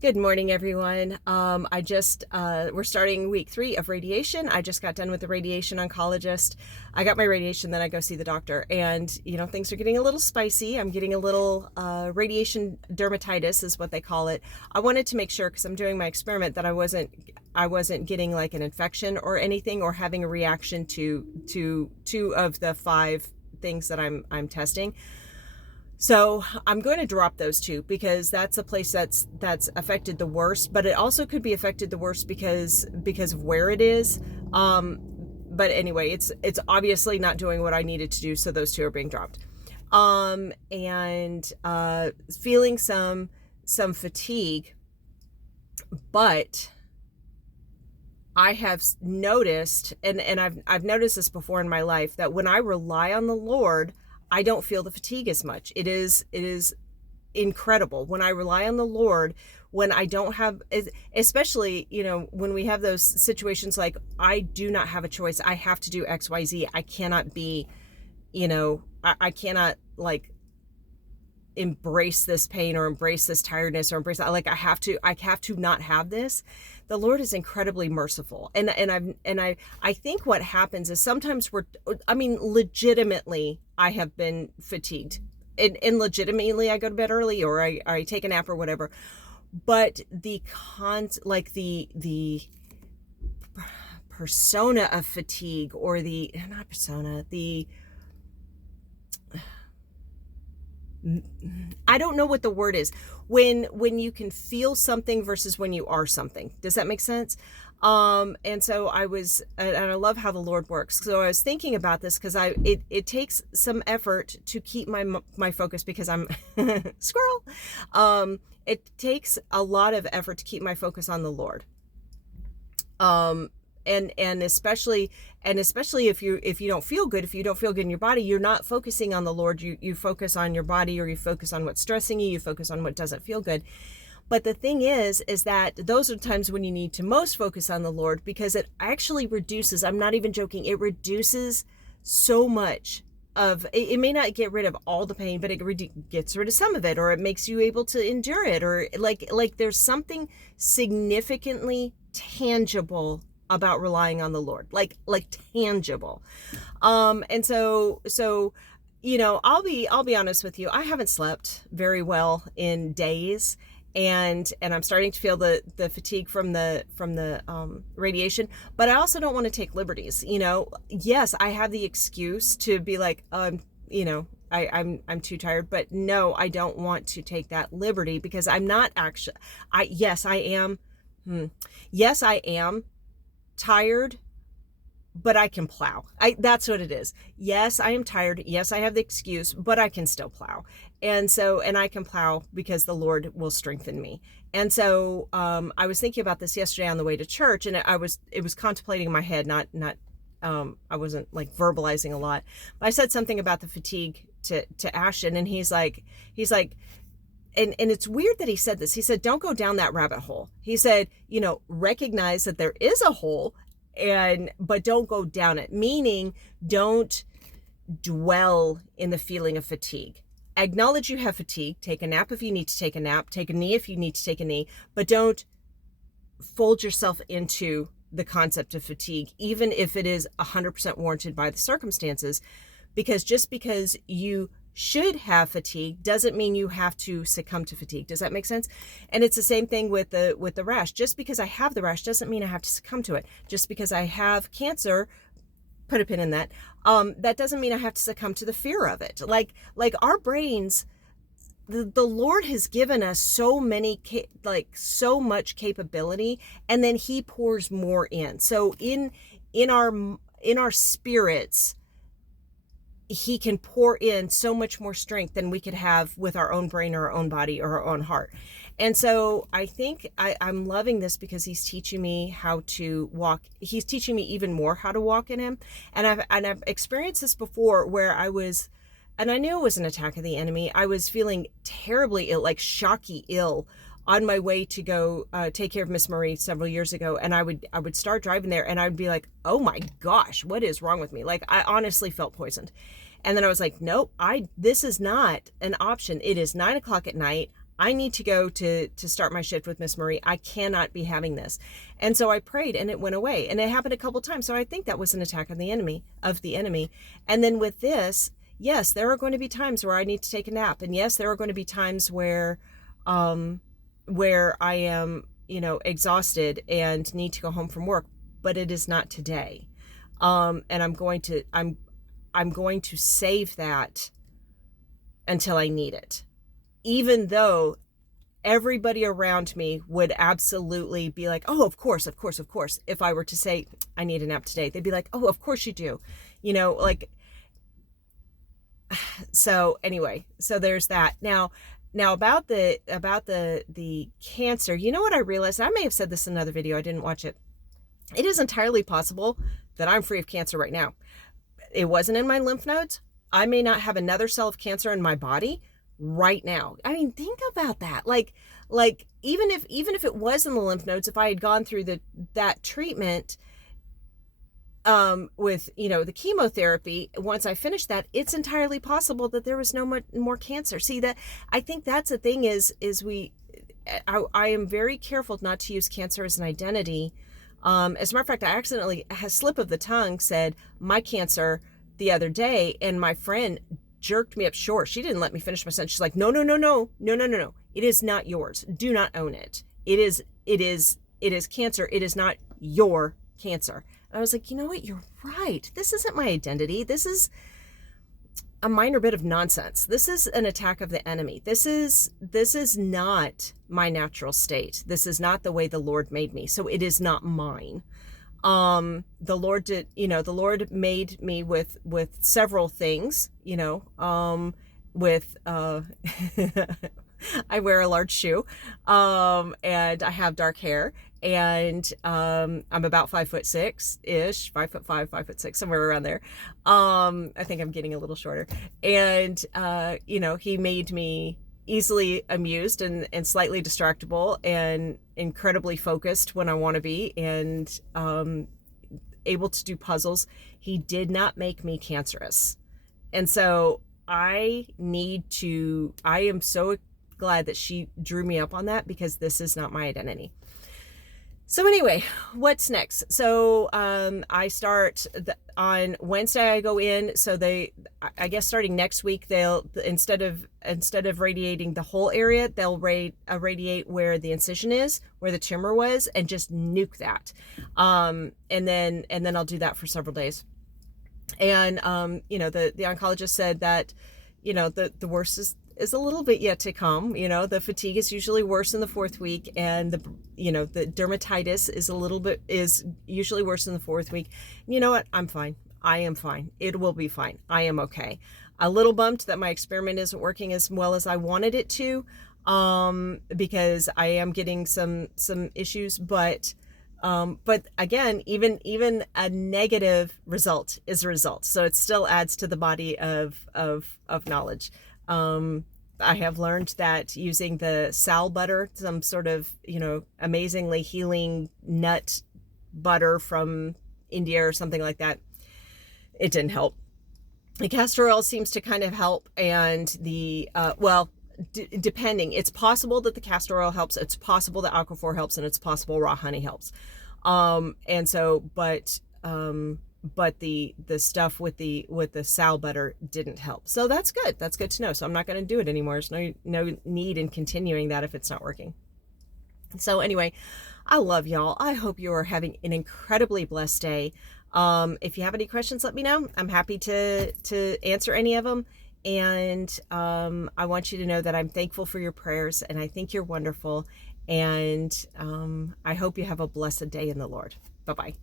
Good morning, everyone. We're starting week 3 of radiation. I just got done with the radiation oncologist. I got my radiation, then I go see the doctor. And, things are getting a little spicy. I'm getting a little radiation dermatitis is what they call it. I wanted to make sure, because I'm doing my experiment, that I wasn't getting like an infection or anything, or having a reaction to 2 of the 5 things that I'm testing. So I'm going to drop those 2 because that's a place that's affected the worst, but it also could be affected the worst because of where it is. But anyway, it's obviously not doing what I needed to do, so those 2 are being dropped. And feeling some fatigue, but I have noticed, and I've noticed this before in my life, that when I rely on the Lord, I don't feel the fatigue as much. It is incredible when I rely on the Lord, when I don't have, especially, when we have those situations like, I do not have a choice. I have to do X, Y, Z. I cannot be, I cannot like embrace this pain or embrace this tiredness or embrace that. Like I have to not have this. The Lord is incredibly merciful. And I think what happens is sometimes legitimately I have been fatigued, and legitimately I go to bed early, or I take a nap or whatever. But the persona of fatigue, or I don't know what the word is, when you can feel something versus when you are something. Does that make sense? And so I love how the Lord works. So I was thinking about this because it takes some effort to keep my focus, because I'm squirrel. It takes a lot of effort to keep my focus on the Lord. And especially if you don't feel good, in your body, you're not focusing on the Lord. You focus on your body, or you focus on what's stressing you. You focus on what doesn't feel good. But the thing is that those are times when you need to most focus on the Lord, because it actually reduces, I'm not even joking, it reduces so much of, it may not get rid of all the pain, but it gets rid of some of it, or it makes you able to endure it, or like there's something significantly tangible about relying on the Lord, like tangible. And so I'll be honest with you, I haven't slept very well in days, and I'm starting to feel the fatigue from the radiation, but I also don't want to take liberties. Yes, I have the excuse to be like, I'm too tired, but no, I don't want to take that liberty, because I'm not actually, yes, I am tired, but I can plow. That's what it is. Yes, I am tired. Yes, I have the excuse, but I can still plow. And I can plow because the Lord will strengthen me. And so I was thinking about this yesterday on the way to church, and it was contemplating in my head, not I wasn't like verbalizing a lot. But I said something about the fatigue to Ashton, and he's like, and it's weird that he said this. He said, don't go down that rabbit hole. He said, recognize that there is a hole, but don't go down it. Meaning, don't dwell in the feeling of fatigue. Acknowledge you have fatigue. Take a nap if you need to take a nap. Take a knee if you need to take a knee. But don't fold yourself into the concept of fatigue, even if it is 100% warranted by the circumstances. Because just because you should have fatigue doesn't mean you have to succumb to fatigue. Does that make sense? And it's the same thing with the rash. Just because I have the rash doesn't mean I have to succumb to it. Just because I have cancer, put a pin in that, that doesn't mean I have to succumb to the fear of it. Like our brains, the Lord has given us so much capability, and then he pours more in. So in our spirits, he can pour in so much more strength than we could have with our own brain or our own body or our own heart. And so I think I'm loving this, because he's teaching me how to walk. He's teaching me even more how to walk in him. And I've experienced this before, where and I knew it was an attack of the enemy. I was feeling terribly ill, like shocky ill, on my way to go take care of Miss Marie several years ago. And I would start driving there, and I'd be like, oh my gosh, what is wrong with me? Like, I honestly felt poisoned. And then I was like, nope, this is not an option. It is 9 o'clock at night. I need to go to start my shift with Miss Marie. I cannot be having this. And so I prayed and it went away. And it happened a couple times. So I think that was an attack on the enemy. And then with this, yes, there are going to be times where I need to take a nap. And yes, there are going to be times where I am, exhausted and need to go home from work, but it is not today. And I'm going to save that until I need it. Even though everybody around me would absolutely be like, oh, of course. If I were to say, I need a nap today, they'd be like, oh, of course you do. So anyway, so there's that. Now about the cancer, you know what I realized? I may have said this in another video. I didn't watch it. It is entirely possible that I'm free of cancer right now. It wasn't in my lymph nodes. I may not have another cell of cancer in my body right now. I mean, think about that. Like even if it was in the lymph nodes, if I had gone through that treatment with the chemotherapy, once I finished that, it's entirely possible that there was no more cancer. See, that I think that's the thing is I am very careful not to use cancer as an identity. As a matter of fact, I accidentally, a slip of the tongue, said my cancer the other day, and my friend jerked me up short. She didn't let me finish my sentence. She's like, no. It is not yours. Do not own it. It is cancer. It is not your cancer. And I was like, you know what? You're right. This isn't my identity. This is a minor bit of nonsense. This is an attack of the enemy. This is not my natural state. This is not the way the Lord made me. So it is not mine. The Lord made me with several things, I wear a large shoe, and I have dark hair, and I'm about 5'6" ish, 5'5", 5'6", somewhere around there. I think I'm getting a little shorter, and he made me easily amused and slightly distractible and incredibly focused when I want to be, and able to do puzzles. He did not make me cancerous. And so I am so glad that she drew me up on that, because this is not my identity. So anyway, what's next? So I start on Wednesday. I go in. So I guess starting next week, they'll instead of radiating the whole area, they'll radiate where the incision is, where the tumor was, and just nuke that. And then I'll do that for several days. And the oncologist said that the worst is a little bit yet to come. The fatigue is usually worse in the 4th week, and the dermatitis is usually worse in the 4th week. You know what? I'm fine. I am fine. It will be fine. I am okay. A little bummed that my experiment isn't working as well as I wanted it to, because I am getting some issues, but again, even a negative result is a result. So it still adds to the body of knowledge. I have learned that using the sal butter, some sort of, amazingly healing nut butter from India or something like that, it didn't help. The castor oil seems to kind of help, and the, depending, it's possible that the castor oil helps, it's possible that aquaphor helps, and it's possible raw honey helps. But the stuff with the sal butter didn't help. So that's good. That's good to know. So I'm not going to do it anymore. There's no need in continuing that if it's not working. So anyway, I love y'all. I hope you are having an incredibly blessed day. If you have any questions, let me know. I'm happy to answer any of them. And I want you to know that I'm thankful for your prayers, and I think you're wonderful. And I hope you have a blessed day in the Lord. Bye-bye.